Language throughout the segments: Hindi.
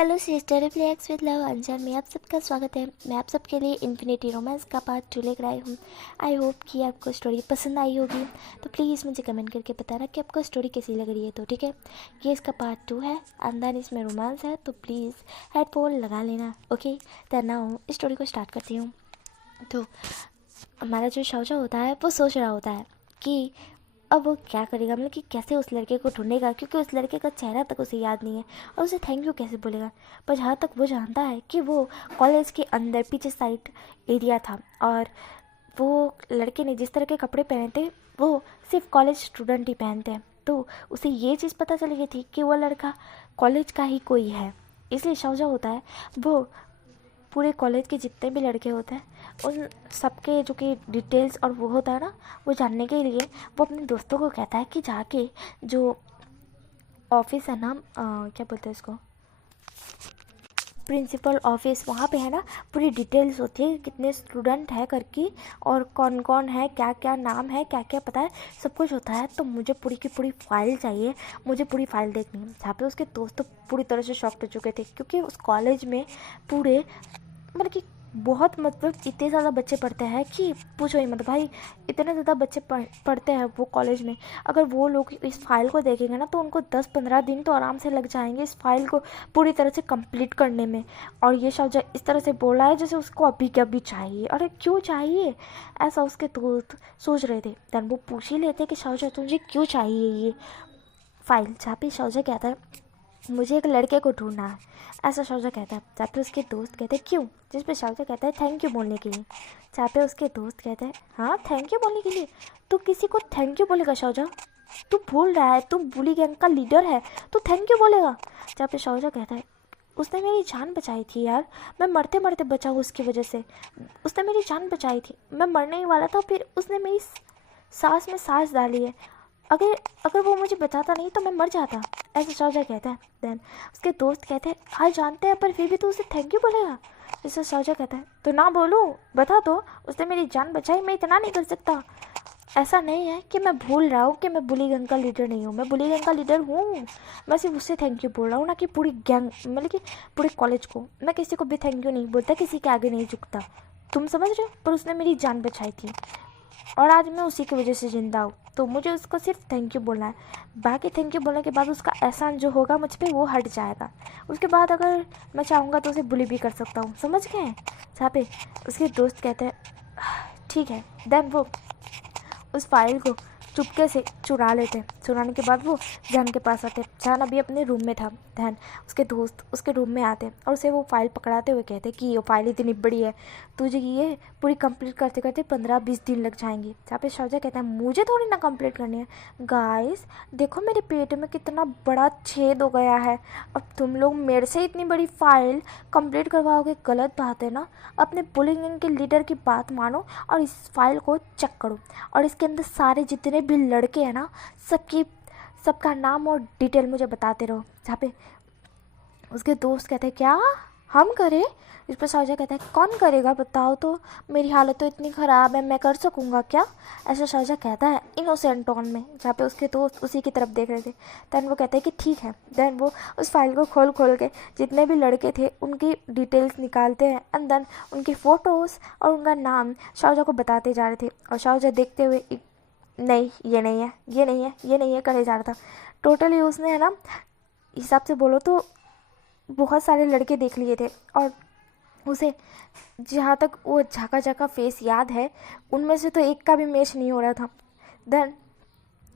Hello sister reflex with love अंजन में आप सबका स्वागत है। मैं आप सबके लिए इन्फिनिटी रोमांस का पार्ट 2 लेकर आई हूँ। आई होप कि आपको स्टोरी पसंद आई होगी। तो प्लीज़ मुझे कमेंट करके बताना कि आपको स्टोरी कैसी लग रही है। तो ठीक है, ये इसका पार्ट 2 है, अंदर इसमें रोमांस है, तो प्लीज़ हेडफोन लगा लेना। ओके, तो नाउ स्टोरी को स्टार्ट करती हूँ। तो हमारा जो शाओजा होता है वो सोच रहा होता है कि अब वो क्या करेगा, मतलब कि कैसे उस लड़के को ढूंढेगा, क्योंकि उस लड़के का चेहरा तक उसे याद नहीं है और उसे थैंक यू कैसे बोलेगा। पर जहाँ तक वो जानता है कि वो कॉलेज के अंदर पीछे साइड एरिया था और वो लड़के ने जिस तरह के कपड़े पहने थे वो सिर्फ कॉलेज स्टूडेंट ही पहनते हैं। तो उसे ये चीज़ पता चल गई थी कि वो लड़का कॉलेज का ही कोई है। इसलिए शाओजा होता है वो पूरे कॉलेज के जितने भी लड़के होते हैं उन सबके जो कि डिटेल्स और वो होता है ना, वो जानने के लिए वो अपने दोस्तों को कहता है कि जाके जो ऑफिस है ना, क्या बोलते हैं इसको, प्रिंसिपल ऑफिस, वहाँ पे है ना पूरी डिटेल्स होती है कितने स्टूडेंट है करके और कौन कौन है, क्या क्या नाम है, क्या क्या पता है, सब कुछ होता है। तो मुझे पूरी की पूरी फाइल चाहिए, मुझे पूरी फाइल देखनी है। जहाँ पे उसके दोस्त तो पूरी तरह से शॉक्ड हो चुके थे क्योंकि उस कॉलेज में पूरे मतलब कि बहुत, मतलब इतने ज़्यादा बच्चे पढ़ते हैं कि पूछो ही मत भाई। इतने ज़्यादा बच्चे पढ़ते हैं वो कॉलेज में। अगर वो लोग इस फाइल को देखेंगे ना तो उनको 10-15 दिन तो आराम से लग जाएंगे इस फाइल को पूरी तरह से कंप्लीट करने में। और ये शाओजा इस तरह से बोल रहा है जैसे उसको अभी के अभी चाहिए। अरे क्यों चाहिए, ऐसा उसके दोस्त सोच रहे थे। देन वो पूछ ही लेते कि शाओजा तुझे क्यों चाहिए ये फाइल। जहाँ पे शाओजा कहता है मुझे एक लड़के को ढूंढना है, ऐसा शाओजा कहता है। जहाँ पे उसके दोस्त कहते हैं क्यों, जिस पे शाओजा कहता है थैंक यू बोलने के लिए। जहाँ पे उसके दोस्त कहते हैं हाँ थैंक यू बोलने के लिए, तू किसी को थैंक यू बोलेगा शाओजा, तू भूल रहा है, तू बुली गैंग का लीडर है, तू थैंक यू बोलेगा। जहाँ पे शाओजा कहता है उसने मेरी जान बचाई थी यार, मैं मरते मरते बचा हूँ उसकी वजह से, उसने मेरी जान बचाई थी, मैं मरने ही वाला था, फिर उसने मेरी सांस में सांस डाली है, अगर अगर वो मुझे बताता नहीं तो मैं मर जाता, ऐसा शाओजा कहता है। देन उसके दोस्त कहते हैं हाँ जानते हैं पर फिर भी तो उसे थैंक यू बोलेगा। ऐसा शाओजा कहता है तो ना बोलूँ, बता दो, उसने मेरी जान बचाई, मैं इतना नहीं कर सकता। ऐसा नहीं है कि मैं भूल रहा हूँ कि मैं बुली गैंग का लीडर नहीं हूँ, मैं बुली गैंग का लीडर हूँ, मैं सिर्फ उससे थैंक यू बोल रहा हूँ, ना कि पूरी गैंग, मतलब कि पूरे कॉलेज को। मैं किसी को भी थैंक यू नहीं बोलता, किसी के आगे नहीं झुकता, तुम समझ रहे हो। पर उसने मेरी जान बचाई थी और आज मैं उसी की वजह से ज़िंदा हूँ, तो मुझे उसको सिर्फ थैंक यू बोलना है। बाकी थैंक यू बोलने के बाद उसका एहसान जो होगा मुझ पे वो हट जाएगा। उसके बाद अगर मैं चाहूँगा तो उसे बुली भी कर सकता हूँ, समझ गए। जहाँ पे उसके दोस्त कहते हैं ठीक है। देन वो उस फाइल को चुपके से चुरा लेते। चुराने के बाद वो जहन के पास आते। जहन अभी अपने रूम में था। जहन उसके दोस्त उसके रूम में आते और उसे वो फाइल पकड़ाते हुए कहते कि ये फाइल इतनी बड़ी है, तुझे ये पूरी कंप्लीट करते करते 15-20 दिन लग जाएंगे। जहाँ पे शाओजा कहता है मुझे थोड़ी ना कंप्लीट करनी है, गाइस देखो मेरे पेट में कितना बड़ा छेद हो गया है, अब तुम लोग मेरे से इतनी बड़ी फाइल कंप्लीट करवाओगे, गलत बात है ना। अपने बुलिंग के लीडर की बात मानो और इस फाइल को चेक करो और इसके अंदर सारे जितने भी लड़के हैं ना सबका नाम और डिटेल मुझे बताते रहो। जहाँ पे उसके दोस्त कहते हैं क्या हम करें। इस पर शाओजा कहता है कौन करेगा बताओ तो, मेरी हालत तो इतनी ख़राब है, मैं कर सकूँगा क्या, ऐसा शाओजा कहता है इनोसेंट टोन में। जहाँ पे उसके दोस्त उसी की तरफ देख रहे थे। देन वो कहते हैं कि ठीक है। देन वो उस फाइल को खोल खोल के जितने भी लड़के थे उनकी डिटेल्स निकालते हैं एंड देन उनकी फ़ोटोज़ और उनका नाम शाओजा को बताते जा रहे थे। और शाओजा देखते हुए नहीं ये नहीं है, ये नहीं है, ये नहीं है करे जा रहा था। टोटली उसने है ना हिसाब से बोलो तो बहुत सारे लड़के देख लिए थे और उसे जहाँ तक वो झाका झाका फेस याद है उनमें से तो एक का भी मैच नहीं हो रहा था। देन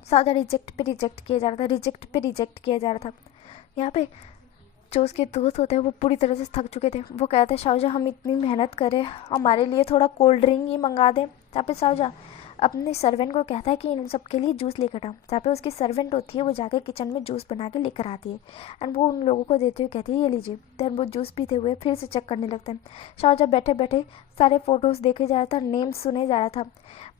सादा रिजेक्ट पे रिजेक्ट किया जा रहा था, रिजेक्ट पे रिजेक्ट किया जा रहा था। यहाँ पे जो उसके दोस्त होते हैं वो पूरी तरह से थक चुके थे। वो कहते हैं शाओजा हम इतनी मेहनत करें, हमारे लिए थोड़ा कोल्ड ड्रिंक ही मंगा दें। जहाँ पे शाओजा अपने सर्वेंट को कहता है कि इन सबके लिए जूस लेकर आओ। जहाँ पे उसकी सर्वेंट होती है वो जाके किचन में जूस बना के लेकर आती है एंड वो उन लोगों को देते हुए कहती है ये लीजिए। देन वो जूस पीते हुए फिर से चेक करने लगते हैं। शाओजा बैठे बैठे सारे फ़ोटोज़ देखे जा रहा था, नेम्स सुने जा रहा था,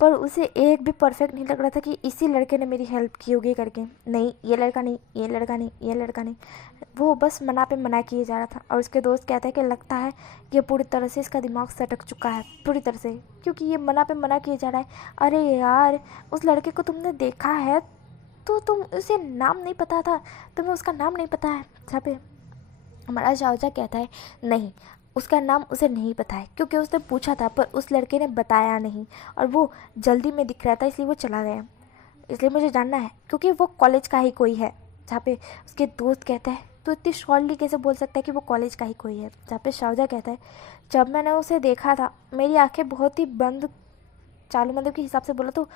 पर उसे एक भी परफेक्ट नहीं लग रहा था कि इसी लड़के ने मेरी हेल्प की होगी करके। नहीं ये लड़का नहीं, ये लड़का नहीं, ये लड़का नहीं। वो बस मना पे मना किए जा रहा था। और उसके दोस्त कहते हैं कि लगता है कि पूरी तरह से इसका दिमाग सटक चुका है पूरी तरह से, क्योंकि ये मना पे मना किए जा रहा है। अरे यार उस लड़के को तुमने देखा है तो तुम उसे नाम नहीं पता था, तुम्हें उसका नाम नहीं पता है। जहाँ पे हमारा शाहजहाँ कहता है नहीं, उसका नाम उसे नहीं पता है, क्योंकि उसने पूछा था पर उस लड़के ने बताया नहीं, और वो जल्दी में दिख रहा था इसलिए वो चला गया। इसलिए मुझे जानना है, क्योंकि वो कॉलेज का ही कोई है। जहाँ पे उसके दोस्त कहता है तो इतनी शॉर्टली कैसे बोल सकता है कि वो कॉलेज का ही कोई है। जहाँ पे शाहजहाँ कहता है जब मैंने उसे देखा था मेरी आंखें बहुत ही बंद, चालू मतलब के हिसाब से बोलो तो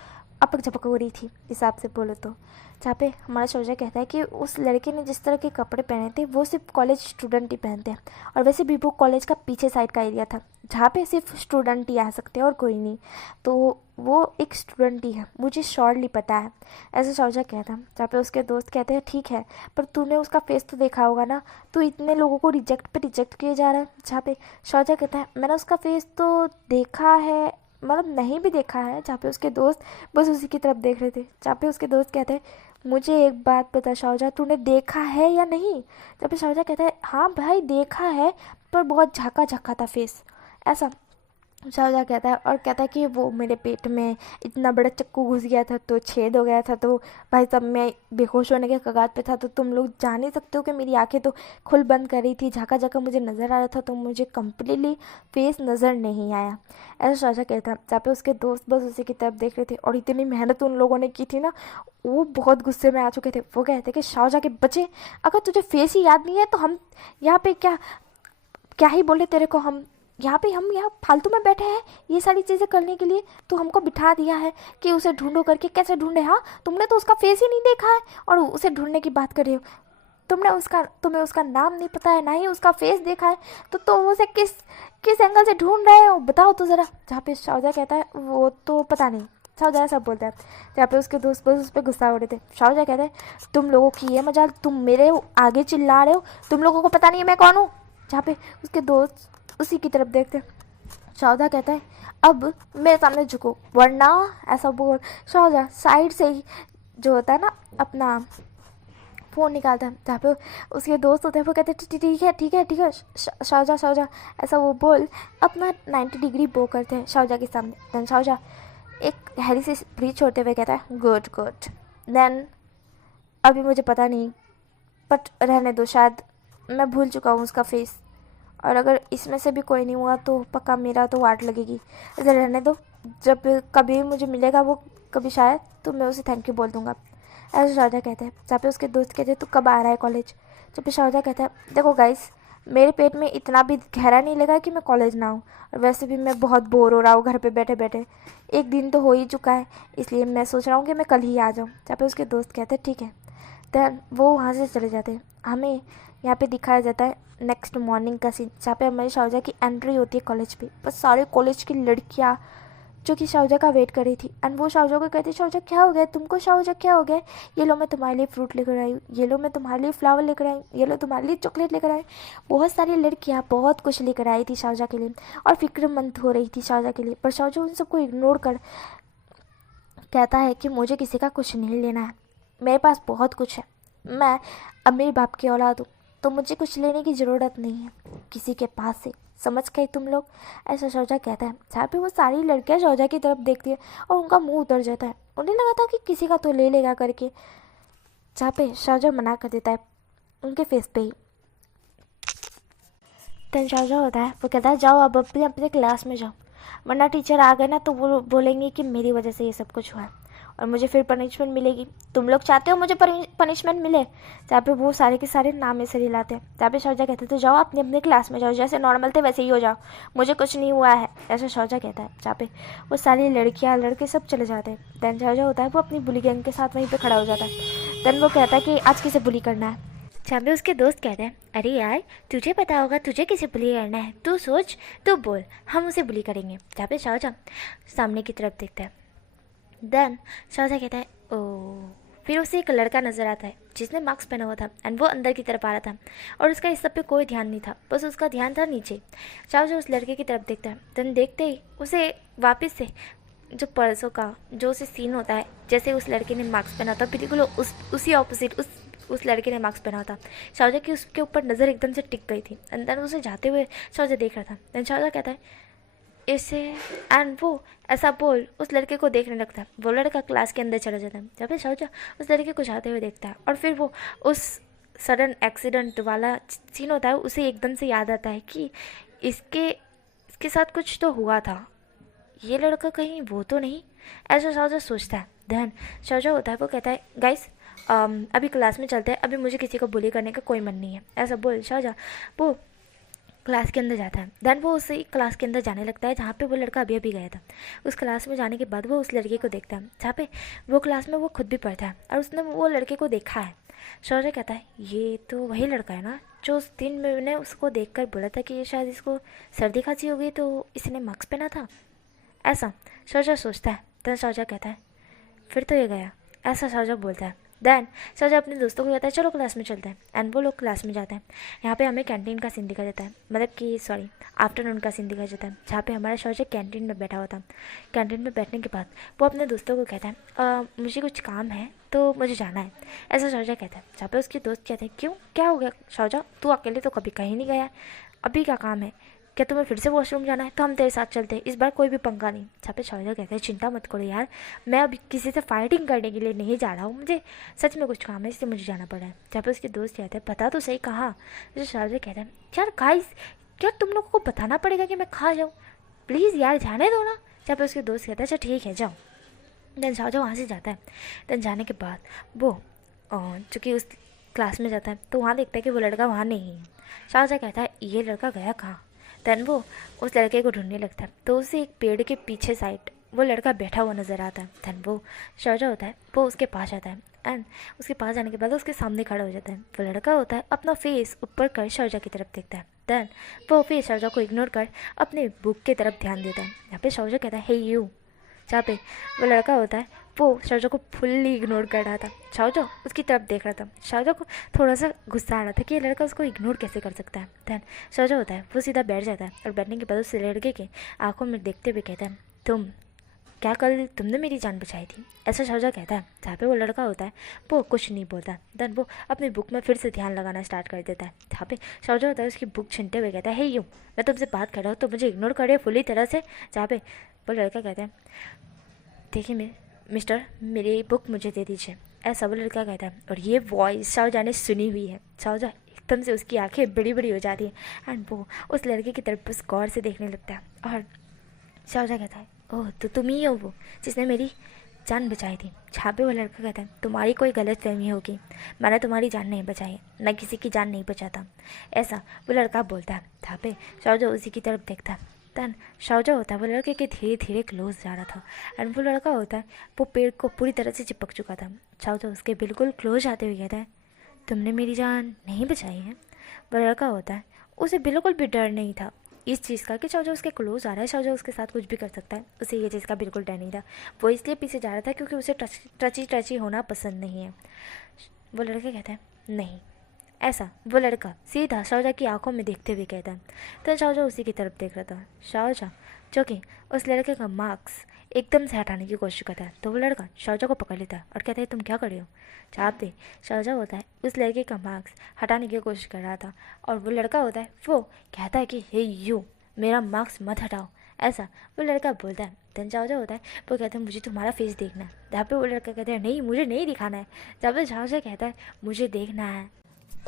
अपक झपक हो रही थी हिसाब से बोलो तो। जहाँ पे हमारा शाहजहाँ कहता है कि उस लड़के ने जिस तरह के कपड़े पहने थे वो सिर्फ कॉलेज स्टूडेंट ही पहनते हैं, और वैसे भी वो कॉलेज का पीछे साइड का एरिया था जहाँ पे सिर्फ स्टूडेंट ही आ सकते हैं और कोई नहीं, तो वो एक स्टूडेंट ही है, मुझे श्योरली पता है, ऐसा शाहजहाँ कहता। जहाँ पे उसके दोस्त कहते हैं ठीक है पर तूने उसका फेस तो देखा होगा ना, तू इतने लोगों को रिजेक्ट पे रिजेक्ट किए जा रहा है। जहाँ पे शाहजहाँ कहता है मैंने उसका फेस तो देखा है, मतलब नहीं भी देखा है। जहाँ पे उसके दोस्त बस उसी की तरफ देख रहे थे। जहाँ पे उसके दोस्त कहते हैं मुझे एक बात बता शाहजहाँ, तूने देखा है या नहीं। जहाँ पे शाहजहाँ कहता है हाँ भाई देखा है, पर बहुत झाका झाका था फेस, ऐसा शाहजहाँ कहता है। और कहता है कि वो मेरे पेट में इतना बड़ा चक्कू घुस गया था तो छेद हो गया था, तो भाई साहब मैं बेहोश होने के कगार पे था, तो तुम लोग जान ही सकते हो कि मेरी आंखें तो खुल बंद कर रही थी, झाका झाका मुझे नज़र आ रहा था, तो मुझे कम्प्लीटली फेस नज़र नहीं आया, ऐसा शाहजहाँ कहता है। जहाँ पे उसके दोस्त बस उसी की तरफ देख रहे थे, और इतनी मेहनत उन लोगों ने की थी ना, वो बहुत गुस्से में आ चुके थे। वो कहते कि शाहजहाँ के बच्चे, अगर तुझे फेस ही याद नहीं है तो हम यहाँ पे क्या क्या ही बोले तेरे को, हम यहाँ फालतू में बैठे हैं ये सारी चीज़ें करने के लिए, तो हमको बिठा दिया है कि उसे ढूंढो करके। कैसे ढूंढे, हाँ तुमने तो उसका फेस ही नहीं देखा है और उसे ढूंढने की बात कर रहे हो। तुम्हें उसका नाम नहीं पता है, ना ही उसका फेस देखा है, तो तुम उसे किस किस एंगल से ढूंढ रहे हो बताओ तो ज़रा। जहाँ पे शाहजहाँ कहता है वो तो पता नहीं, शाहजहाँ सब बोलता है। जहाँ पे उसके दोस्त बस उस पर गुस्सा हो रहे थे। शाहजहाँ कहता है तुम लोगों की ये मजाल, तुम मेरे आगे चिल्ला रहे हो, तुम लोगों को पता नहीं है मैं कौन हूँ। जहाँ पे उसके दोस्त उसी की तरफ देखते। शाहजहाँ कहता है अब मेरे सामने झुको वरना, ऐसा बोल शाहजहाँ साइड से ही जो होता है ना अपना फ़ोन निकालता है। जहाँ पे उसके दोस्त होते हैं वो कहते हैं ठीक है ठीक है ठीक है शाहजहाँ ऐसा वो बोल अपना 90 डिग्री बो करते हैं शाहजहाँ के सामने। देन शाहजहाँ एक हैरी से ब्रीच छोड़ते हुए कहता है गुड गुड, देन अभी मुझे पता नहीं बट रहने दो, शायद मैं भूल चुका हूँ उसका फेस, और अगर इसमें से भी कोई नहीं हुआ तो पक्का मेरा तो वाट लगेगी, इसे रहने दो, जब कभी मुझे मिलेगा वो कभी शायद तो मैं उसे थैंक यू बोल दूंगा, ऐसा शाहजहाँ कहता है। जहाँ पे उसके दोस्त कहते हैं तू कब आ रहा है कॉलेज। जब पे शाहजहाँ कहता है देखो गाइस मेरे पेट में इतना भी गहरा नहीं लगा कि मैं कॉलेज ना आऊँ, और वैसे भी मैं बहुत बोर हो रहा हूँ घर पे बैठे बैठे, एक दिन तो हो ही चुका है, इसलिए मैं सोच रहा हूँ कि मैं कल ही आ जाऊँ। जहाँ पे उसके दोस्त कहते हैं ठीक है। देन वो वहाँ से चले जाते हैं। हमें यहाँ पे दिखाया जाता है नेक्स्ट मॉर्निंग का सीन, जहाँ पे हमारी शाहजहाँ की एंट्री होती है कॉलेज पे। बस सारे कॉलेज की लड़कियाँ जो कि शाहजहाँ का वेट कर रही थी, एंड वो शाहजहाँ को कहती है शाहजहाँ क्या हो गया तुमको, शाहजहाँ क्या हो गया, ये लो मैं तुम्हारे लिए फ्रूट लेकर आई हूँ, ये लो मैं तुम्हारे लिए फ्लावर लेकर आई हूँ, ये लो तुम्हारे लिए चॉकलेट लेकर आई। बहुत सारी लड़कियाँ बहुत कुछ लेकर आई थी शाहजहाँ के लिए और फिक्रमंद हो रही थी शाहजहाँ के लिए, पर शाहजहाँ उन सबको इग्नोर कर कहता है कि मुझे किसी का कुछ नहीं लेना है, मेरे पास बहुत कुछ है, मैं अमीर बाप की औलाद हूँ, तो मुझे कुछ लेने की ज़रूरत नहीं है किसी के पास से, समझ गए तुम लोग, ऐसा शाहजहाँ कहता है। जहाँ पे वो सारी लड़कियाँ शाहजहाँ की तरफ देखती है और उनका मुंह उतर जाता है, उन्हें लगा था कि किसी का तो ले लेगा करके। जहाँ पे शाहजहाँ मना कर देता है उनके फेस पे ही। तन शाहजहाँ होता है वो कहता है जाओ अब अपने अपने क्लास में जाओ, वरना टीचर आ गए ना तो वो बोलेंगे कि मेरी वजह से ये सब कुछ हुआ है और मुझे फिर पनिशमेंट मिलेगी। तुम लोग चाहते हो मुझे पनिशमेंट मिले। जहाँ पे वो सारे के सारे नाम ऐसे हिलाते हैं। जहाँ पे शाहजहाँ कहते तो जाओ अपने अपने क्लास में जाओ, जैसे नॉर्मल थे वैसे ही हो जाओ, मुझे कुछ नहीं हुआ है, ऐसा शाहजहाँ कहता है। जहाँ पे वो सारी लड़कियाँ लड़के सब चले जाते हैं। दैन शाहजहाँ होता है वो अपनी बुली गैंग के साथ वहीं पर खड़ा हो जाता है। दैन वो कहता है कि आज किसे बुली करना है। जहाँ पे उसके दोस्त कहते हैं अरे यार तुझे पता होगा तुझे किसे बुली करना है, तू सोच तू बोल, हम उसे बुली करेंगे। जहाँ पे शाहजहाँ सामने की तरफ देखता है। देन शाहजहाँ कहता है ओ, फिर उसे एक लड़का नज़र आता है जिसने मास्क पहना हुआ था एंड वो अंदर की तरफ आ रहा था और उसका इस सब पे कोई ध्यान नहीं था, बस उसका ध्यान था नीचे। शाहजहाँ उस लड़के की तरफ देखता है। देन देखते ही उसे वापस से जो परसों का जो उसे सीन होता है, जैसे उस लड़के ने मास्क पहना था बिल्कुल उसी ऑपोजिट उस लड़के ने मास्क पहना था। शाहजहाँ की उसके ऊपर नज़र एकदम से टिक गई थी। अंदर उसे जाते हुए शाहजहाँ देख रहा था। देन शाहजहाँ कहता है इसे, एंड वो ऐसा बोल उस लड़के को देखने लगता है। वो लड़का क्लास के अंदर चला जाता है। जब शाहजहाँ उस लड़के को जाते हुए देखता है और फिर वो उस सडन एक्सीडेंट वाला सीन होता है उसे एकदम से याद आता है कि इसके इसके साथ कुछ तो हुआ था, ये लड़का कहीं वो तो नहीं, ऐसा शाहजहाँ सोचता है। देन शाहजहाँ होता है वो कहता है गाइस अभी क्लास में चलते हैं, अभी मुझे किसी को बुली करने का कोई मन नहीं है। ऐसा बोल शाहजहाँ वो क्लास के अंदर जाता है। देन वो उसी क्लास के अंदर जाने लगता है जहाँ पे वो लड़का अभी अभी गया था। उस क्लास में जाने के बाद वो उस लड़के को देखता है जहाँ पे वो क्लास में वो खुद भी पढ़ता है और उसने वो लड़के को देखा है। शौर्य कहता है ये तो वही लड़का है ना जो उस दिन मैंने उसको देखकर बोला था कि ये शायद इसको सर्दी खांसी हो गई तो इसने मास्क पहना था। ऐसा शौर्य सोचता है। देन शौर्य कहता है फिर तो ये गया, ऐसा शौर्य बोलता है। देन शौर्य अपने दोस्तों को कहता है चलो क्लास में चलते हैं। एंड वो लोग क्लास में जाते हैं। यहाँ पे हमें कैंटीन का सीन दिखा जाता है, मतलब कि सॉरी आफ्टरनून का सीन दिखा जाता है जहाँ पे हमारा शौर्य कैंटीन में बैठा हुआ था। कैंटीन में बैठने के बाद वो अपने दोस्तों को कहता है मुझे कुछ काम है तो मुझे जाना है, ऐसा शौर्य कहता है। जहाँ पे उसके दोस्त कहते हैं क्यों क्या हो गया शौर्य, तू अकेले तो कभी कहीं नहीं गया, अभी क्या काम है, क्या तुम्हें फिर से वॉशरूम जाना है, तो हम तेरे साथ चलते हैं, इस बार कोई भी पंगा नहीं। जहाँ पे शौर्य कहते हैं चिंता मत करो यार, मैं अभी किसी से फाइटिंग करने के लिए नहीं जा रहा हूँ, मुझे सच में कुछ काम है इसलिए मुझे जाना पड़ा है। जहाँ पे उसके दोस्त कहते हैं पता तो सही कहा। जो शौर्य कहता है यार गाइस क्या तुम लोगों को बताना पड़ेगा कि मैं खा जाऊँ, प्लीज़ यार जाने दो ना। जहाँ पे उसके दोस्त कहता है अच्छा ठीक है जाओ। देन शौर्य वहाँ से जाता है। देन जाने के बाद वो चूँकि उस क्लास में जाता है तो वहाँ देखता है कि वो लड़का वहाँ नहीं है। शौर्य कहता है ये लड़का गया कहाँ। देन वो उस लड़के को ढूंढने लगता है तो उसे एक पेड़ के पीछे साइड वो लड़का बैठा हुआ नज़र आता है। देन वो शौर्य होता है वो उसके पास आता है एंड उसके पास जाने के बाद उसके सामने खड़ा हो जाता है। वो लड़का होता है अपना फेस ऊपर कर शौर्य की तरफ देखता है। देन वो फेस शौर्य को इग्नोर कर अपने बुक की तरफ ध्यान देता है। यहाँ पे शौर्य कहता है हे यू। जहाँ पे वो लड़का होता है वो शौर्य को फुल्ली इग्नोर कर रहा था। शौर्य उसकी तरफ देख रहा था। शौर्य को थोड़ा सा गुस्सा आ रहा था कि ये लड़का उसको इग्नोर कैसे कर सकता है। देन शौर्य होता है वो सीधा बैठ जाता है और बैठने के बाद उस लड़के के आंखों में देखते हुए कहता है तुम क्या कल तुमने मेरी जान बचाई थी, ऐसा शौर्य कहता है। जहाँ पे वो लड़का होता है वो कुछ नहीं बोलता। देन वो अपनी बुक में फिर से ध्यान लगाना स्टार्ट कर देता है। जहाँ पे शौर्य होता है उसकी बुक छीनते हुए कहता है हे यू मैं तुमसे बात कर रहा हूँ तो मुझे इग्नोर करे फुल्ली तरह से। जहाँ पे वो लड़का कहता है देखिए मिस्टर मेरी बुक मुझे दे दीजिए, ऐसा वो लड़का कहता है। और ये वॉइस शौर्य ने सुनी हुई है। शौर्य एकदम से उसकी आंखें बड़ी बड़ी हो जाती है एंड वो उस लड़के की तरफ बस गौर से देखने लगता है। और शौर्य कहता है ओह तो तुम ही हो वो जिसने मेरी जान बचाई थी। जहाँ पे वो लड़का कहता है तुम्हारी कोई गलत फहमी होगी, मैंने तुम्हारी जान नहीं बचाई, मैं किसी की जान नहीं बचाता, ऐसा वो लड़का बोलता है। जहाँ पे शौर्य उसी की तरफ देखता है। देन शौर्य होता है वो लड़के के धीरे धीरे क्लोज जा रहा था एंड वो लड़का होता है वो पेड़ को पूरी तरह से चिपक चुका था। शौर्य उसके बिल्कुल क्लोज आते हुए कहता है तुमने मेरी जान नहीं बचाई है। वो लड़का होता है उसे बिल्कुल भी डर नहीं था इस चीज़ का कि शौर्य उसके क्लोज आ रहा है, शौर्य उसके साथ कुछ भी कर सकता है, उसे ये चीज़ का बिल्कुल डर नहीं था। वो इसलिए पीछे जा रहा था क्योंकि उसे टची टची होना पसंद नहीं है। वो लड़का कहता है नहीं, ऐसा वो लड़का सीधा शौर्य की आंखों में देखते हुए कहता है। तो शौर्य उसी की तरफ देख रहा था। शौर्य जो कि उस लड़के का मार्क्स एकदम से हटाने की कोशिश करता है तो वो लड़का शौर्य को पकड़ लेता है और कहता है तुम क्या कर रहे हो। जहाँ पे शौर्य होता है उस लड़के का मार्क्स हटाने की कोशिश कर रहा था और वो लड़का होता है वो कहता है कि हे यू मेरा मार्क्स मत हटाओ, ऐसा वो लड़का बोलता है। देन शौर्य होता है वो कहता है मुझे तुम्हारा फेस देखना है। जहाँ पे वो लड़का कहता है नहीं मुझे नहीं दिखाना है। जहाँ पे शौर्य कहता है मुझे देखना है।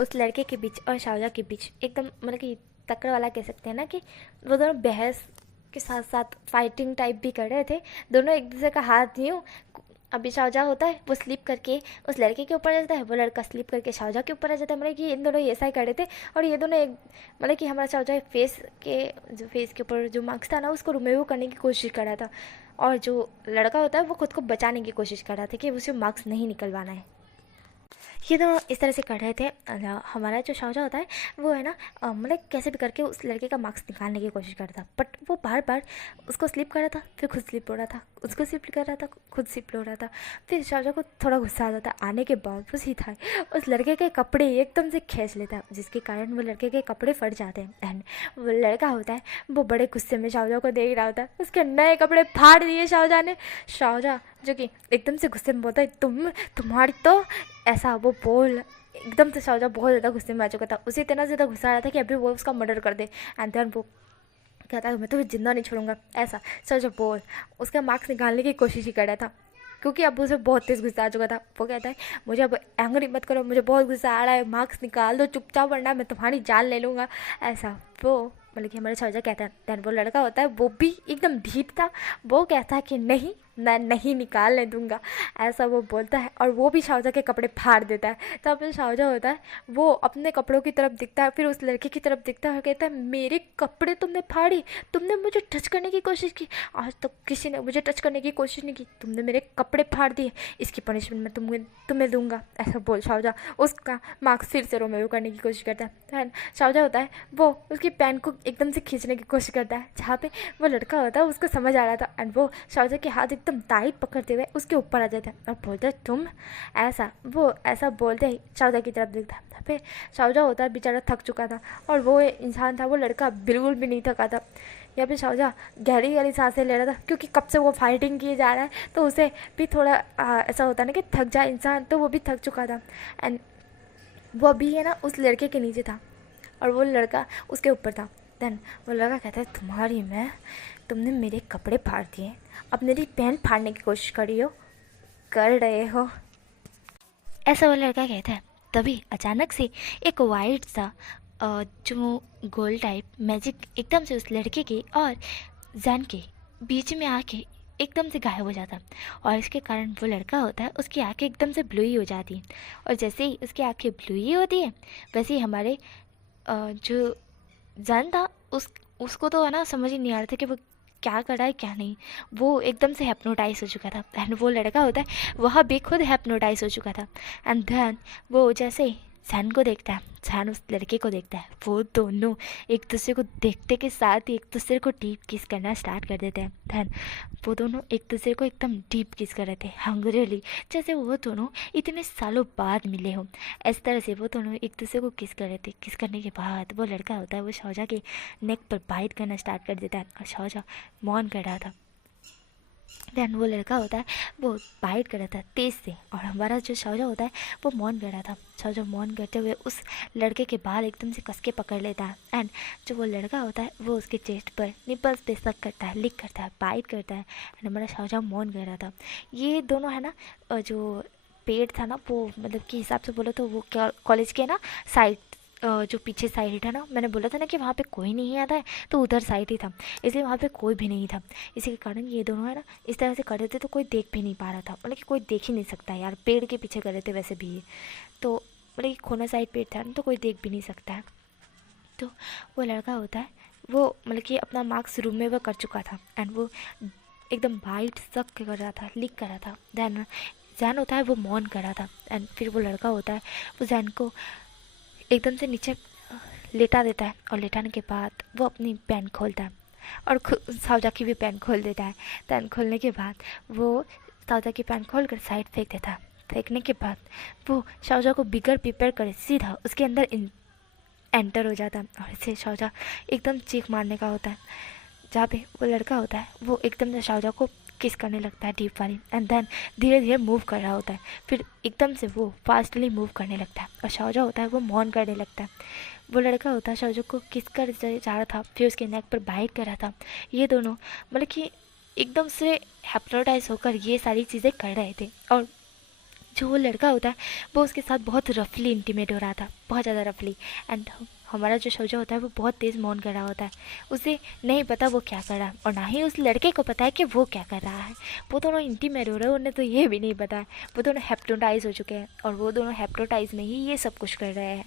उस लड़के के बीच और शौर्य के बीच एकदम मतलब कि टक्कर वाला कह सकते हैं ना कि वो दोनों बहस के साथ साथ फाइटिंग टाइप भी कर रहे थे। दोनों एक दूसरे का हाथ यूँ अभी शौर्य होता है वो स्लिप करके उस लड़के के ऊपर आ जाता है, वो लड़का स्लिप करके शौर्य के ऊपर आ जाता है। मतलब कि इन दोनों ऐसा ही कर रहे थे और ये दोनों एक मतलब कि हमारा शौर्य फेस के ऊपर जो मार्क्स था ना उसको रिमूव करने की कोशिश कर रहा था और जो लड़का होता है वो खुद को बचाने की कोशिश कर रहा था कि उसे मार्क्स नहीं निकलवाना है। ये दोनों इस तरह से कर रहे थे। हमारा जो शौर्य होता है वो है ना मतलब कैसे भी करके उस लड़के का मार्क्स निकालने की कोशिश कर रहा था बट वो बार बार उसको स्लिप कर रहा था, फिर खुद स्लिप हो रहा था, उसको स्लिप कर रहा था, खुद स्लिप हो रहा था। फिर शौर्य को थोड़ा गुस्सा आ जाता, आने के बाद वो सीधा उस लड़के के कपड़े एकदम से खींच लेता है जिसके कारण वो लड़के के कपड़े फट जाते हैं। एंड वो लड़का होता है वो बड़े गुस्से में शौर्य को देख रहा होता है, उसके नए कपड़े फाड़ दिए शौर्य ने। शौर्य जो कि एकदम से गुस्से में बोलता है तुम्हारी तो ऐसा वो बोल एकदम से शौर्य बहुत ज़्यादा गुस्से में आ चुका था, उसे इतना ज़्यादा गुस्सा आ रहा था कि अभी वो उसका मर्डर कर दे। एंड देन वो कहता है मैं तुम्हें जिंदा नहीं छोड़ूंगा, ऐसा शौर्य बोल उसका मार्क्स निकालने की कोशिश ही कर रहा था। क्योंकि अब उसे बहुत तेज़ गुस्सा आ चुका था। वो कहता है मुझे अब एंग्री मत करो, मुझे बहुत गुस्सा आ रहा है, मार्क्स निकाल दो चुपचाप वरना मैं तुम्हारी जान ले लूँगा। ऐसा वो मतलब कि हमारे शाहजहाँ कहता है। दैन वो लड़का होता है वो भी एकदम ढीठ था, वो कहता है कि नहीं मैं नहीं निकालने दूंगा, ऐसा वो बोलता है। और वो भी शाहजहाँ के कपड़े फाड़ देता है। तब फिर शाहजहाँ होता है वो अपने कपड़ों की तरफ दिखता है, फिर उस लड़के की तरफ दिखता है और कहता है मेरे कपड़े तुमने फाड़ी, तुमने मुझे टच करने की कोशिश की, आज तक किसी ने मुझे टच करने की कोशिश नहीं की, तुमने मेरे कपड़े फाड़ दिए, इसकी पनिशमेंट मैं तुम्हें दूंगा। ऐसा बोल शाहजहाँ उसका मार्क्स फिर से रोमेरो करने की कोशिश करता है। शाहजहाँ होता है वो उसकी पैन को एकदम से खींचने की कोशिश करता है, जहाँ पे वो लड़का होता है उसको समझ आ रहा था। एंड वो शाहजहाँ के हाथ एकदम टाइट पकड़ते हुए उसके ऊपर आ जाता है और बोलता है तुम ऐसा बोलते ही शाहजहाँ की तरफ देखता है। फिर शाहजहाँ होता है बेचारा थक चुका था और वो इंसान था, वो लड़का बिल्कुल भी नहीं थका था। या फिर शाहजहाँ गहरी गहरी सांसें ले रहा था, क्योंकि कब से वो फाइटिंग किए जा रहा है तो उसे भी थोड़ा ऐसा होता है ना कि थक जाए इंसान, तो वो भी थक चुका था। एंड वो अभी है ना उस लड़के के नीचे था और वो लड़का उसके ऊपर था। देन वो लड़का कहता है तुमने मेरे कपड़े फाड़ दिए, अब मेरी पैंट फाड़ने की कोशिश कर रहे हो। ऐसा वो लड़का कहता है। तभी अचानक से एक वाइट सा जो गोल टाइप मैजिक एकदम से उस लड़के के और जैन के बीच में आके एकदम से गायब हो जाता। और इसके कारण वो लड़का होता है उसकी आंखें एकदम से ब्लू ही हो जाती हैं। और जैसे ही उसकी आंखें ब्लू ही होती हैं वैसे ही हमारे जो जैन था उसको तो है ना समझ ही नहीं आ रहा था कि वो क्या कर रहा है क्या नहीं। वो एकदम से हेप्नोटाइज हो चुका था। एंड वो लड़का होता है वह भी खुद हेप्नोटाइज हो चुका था। एंड देन वो जैसे ही जैन को देखता है, जैन उस लड़के को देखता है, वो दोनों एक दूसरे को देखते के साथ ही एक दूसरे को डीप किस करना स्टार्ट कर देते हैं। देन वो दोनों एक दूसरे को एकदम डीप किस कर रहे थे हंग्रीली, जैसे वो दोनों इतने सालों बाद मिले हों। इस तरह से वो दोनों एक दूसरे को किस कर रहे थे। किस करने के बाद वो लड़का होता है वो शाहजहाँ के नेक पर बाइट करना स्टार्ट कर देता है और शाहजहाँ मौन कर रहा था। देन वो लड़का होता है वो बाइट कर रहा था तेज़ से और हमारा जो शाहजहाँ होता है वो मौन कर रहा था। शाहजहाँ मौन करते हुए उस लड़के के बाल एकदम से कस के पकड़ लेता है। एंड जो वो लड़का होता है वो उसके चेस्ट पर निपल्स पे सक करता है, लिक करता है, बाइट करता है। एंड हमारा शाहजहाँ मौन कर रहा था। ये दोनों है ना जो पेड़ था ना वो मतलब के हिसाब से बोलो तो वो क्या कॉलेज के ना साइड जो पीछे साइड है ना, मैंने बोला था ना कि वहाँ पे कोई नहीं आता है, तो उधर साइड ही था, इसलिए वहाँ पे कोई भी नहीं था। इसी के कारण ये दोनों है ना इस तरह से कर रहे थे तो कोई देख भी नहीं पा रहा था, मतलब कि कोई देख ही नहीं सकता यार, पेड़ के पीछे कर रहे थे वैसे भी ये तो मतलब कि कोना साइड पेड़ था ना तो कोई देख भी नहीं सकता है। तो वो लड़का होता है वो मतलब कि अपना मार्क्स रूम में वो कर चुका था। एंड वो एकदम बाइट सक कर रहा था, लिख कर रहा था। देन जैन होता है वो मौन कर रहा था। एंड फिर वो लड़का होता है वो जैन को एकदम से नीचे लेटा देता है और लेटाने के बाद वो अपनी पेन खोलता है और शाहजहाँ की भी पेन खोल देता है। पेन खोलने के बाद वो शाहजहाँ की पेन खोल कर साइड फेंक देता है। फेंकने के बाद वो शाहजहाँ को बिगर प्रिपेयर करे सीधा उसके अंदर एंटर हो जाता है और इसे शाहजहाँ एकदम चीख मारने का होता है। जहाँ पे वो लड़का होता है वो एकदम से शाहजहाँ को किस करने लगता है डीप वाली। एंड देन धीरे धीरे मूव कर रहा होता है, फिर एकदम से वो फास्टली मूव करने लगता है और शाहजहाँ होता है वो मौन करने लगता है। वो लड़का होता है शाहजहाँ को किस कर जा रहा था, फिर उसके नेक पर बाइट कर रहा था। ये दोनों मतलब कि एकदम से हेप्नोटाइज होकर ये सारी चीज़ें कर रहे थे। और जो वो लड़का होता है वो उसके साथ बहुत रफली इंटीमेट हो रहा था, बहुत ज़्यादा रफली। एंड हमारा जो शाहजहाँ होता है वो बहुत तेज़ मौन कर रहा होता है, उसे नहीं पता वो क्या कर रहा है और ना ही उस लड़के को पता है कि वो क्या कर रहा है। वो दोनों इंटीमेट हो रहे हैं, उन्हें तो ये भी नहीं पता है, वो दोनों हेप्नोटाइज हो चुके हैं और वो दोनों हेप्नोटाइज में ही ये सब कुछ कर रहे हैं।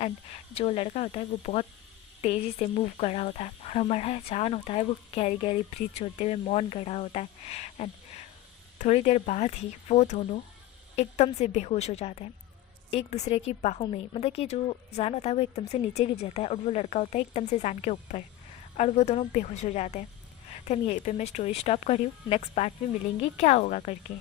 एंड जो लड़का होता है वो बहुत तेज़ी से मूव कर रहा होता है और हमारा जान होता है वो गहरी गहरी ब्रीथ छोड़ते हुए मौन कर रहा होता है। एंड थोड़ी देर बाद ही वो दोनों एकदम से बेहोश हो जाते हैं एक दूसरे की बाहों में। मतलब कि जो जान होता है वो एकदम से नीचे गिर जाता है और वो लड़का होता है एकदम से जान के ऊपर और वो दोनों बेहोश हो जाते हैं। तो यहीं पे मैं स्टोरी स्टॉप कर रही हूँ, नेक्स्ट पार्ट में मिलेंगे क्या होगा करके।